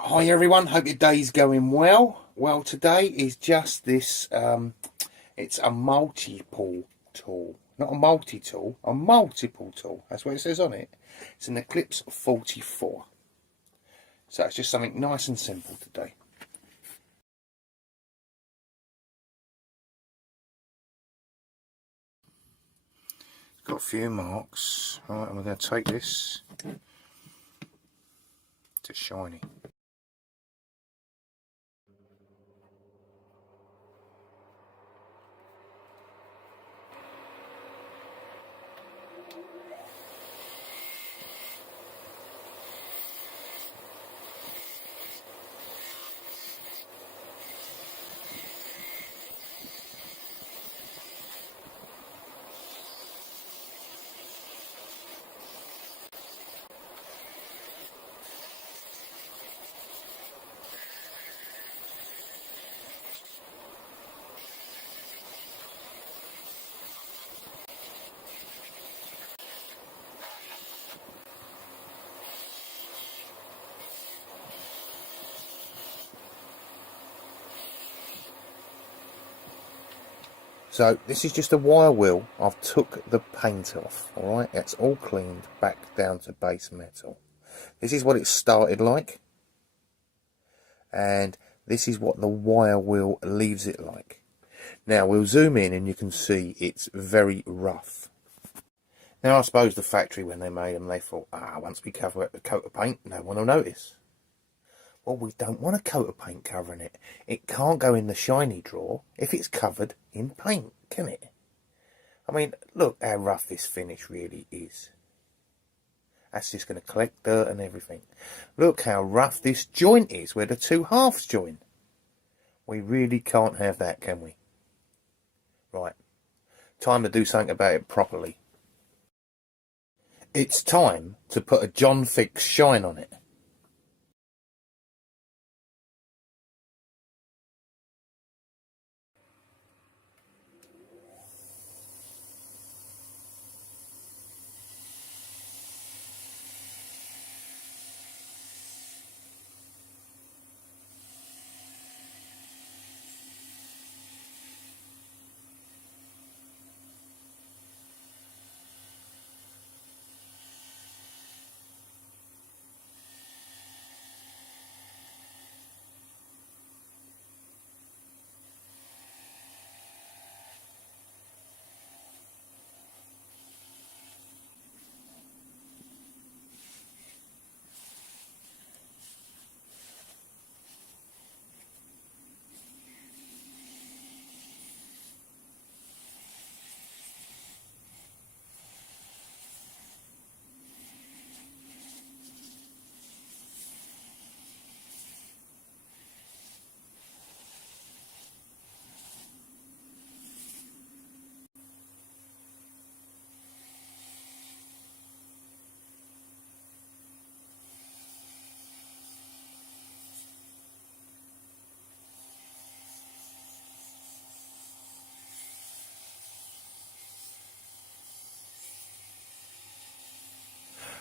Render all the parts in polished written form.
Hi everyone, hope your day's going well. Well, today is just this, it's a multiple tool. Not a multi-tool, a multiple tool. That's what it says on it. It's an Eclipse 44. So it's just something nice and simple today. It's got a few marks. Right, and we're going to take this to shiny. So this is just a wire wheel. I've took the paint off, alright? It's all cleaned back down to base metal. This is what it started like. And this is what the wire wheel leaves it like. Now we'll zoom in and you can see it's very rough. Now I suppose the factory, when they made them, they thought, once we cover it with a coat of paint, no one will notice. Well, we don't want a coat of paint covering it. It can't go in the shiny drawer if it's covered in paint, can it? I mean, look how rough this finish really is. That's just going to collect dirt and everything. Look how rough this joint is where the two halves join. We really can't have that, can we? Right. Time to do something about it properly. It's time to put a John Fix shine on it.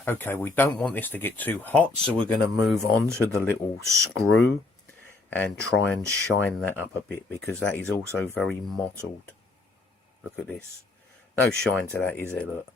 Okay, we don't want this to get too hot, so we're going to move on to the little screw and try and shine that up a bit, because that is also very mottled. Look at this. No shine to that, is there? Look.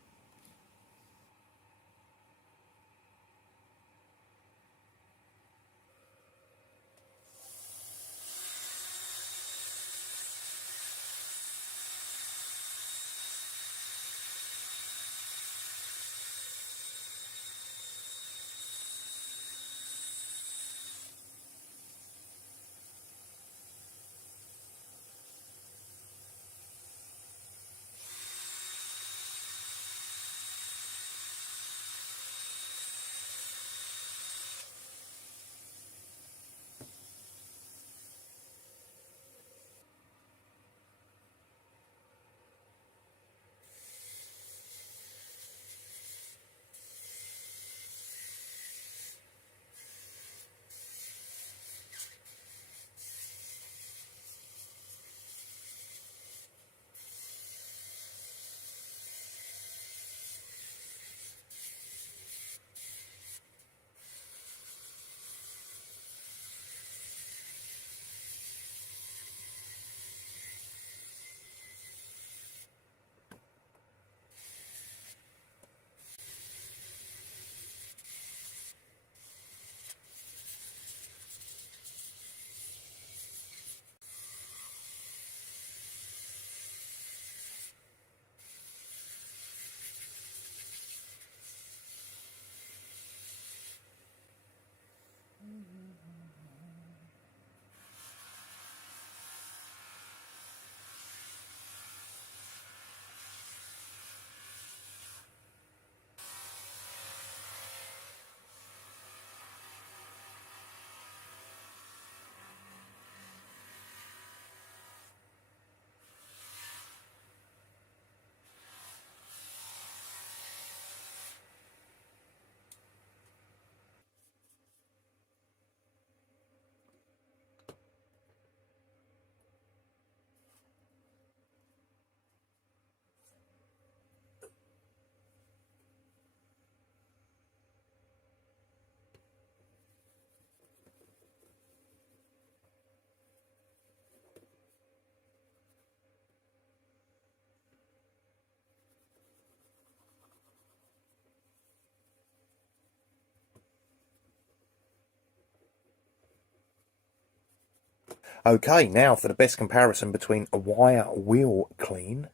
Okay, now for the best comparison between a wire wheel clean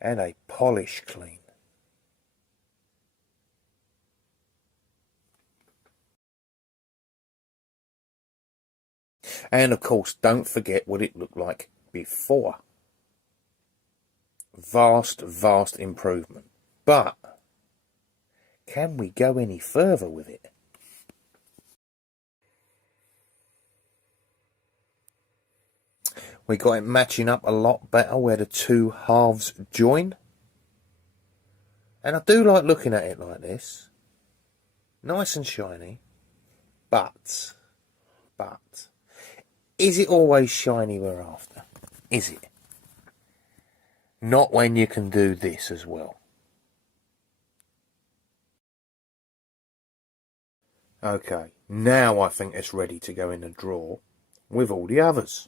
and a polish clean. And of course, don't forget what it looked like before. Vast, vast improvement. But can we go any further with it? We got it matching up a lot better where the two halves join. And I do like looking at it like this. Nice and shiny. But, is it always shiny we're after? Is it? Not when you can do this as well. Okay, now I think it's ready to go in the drawer with all the others.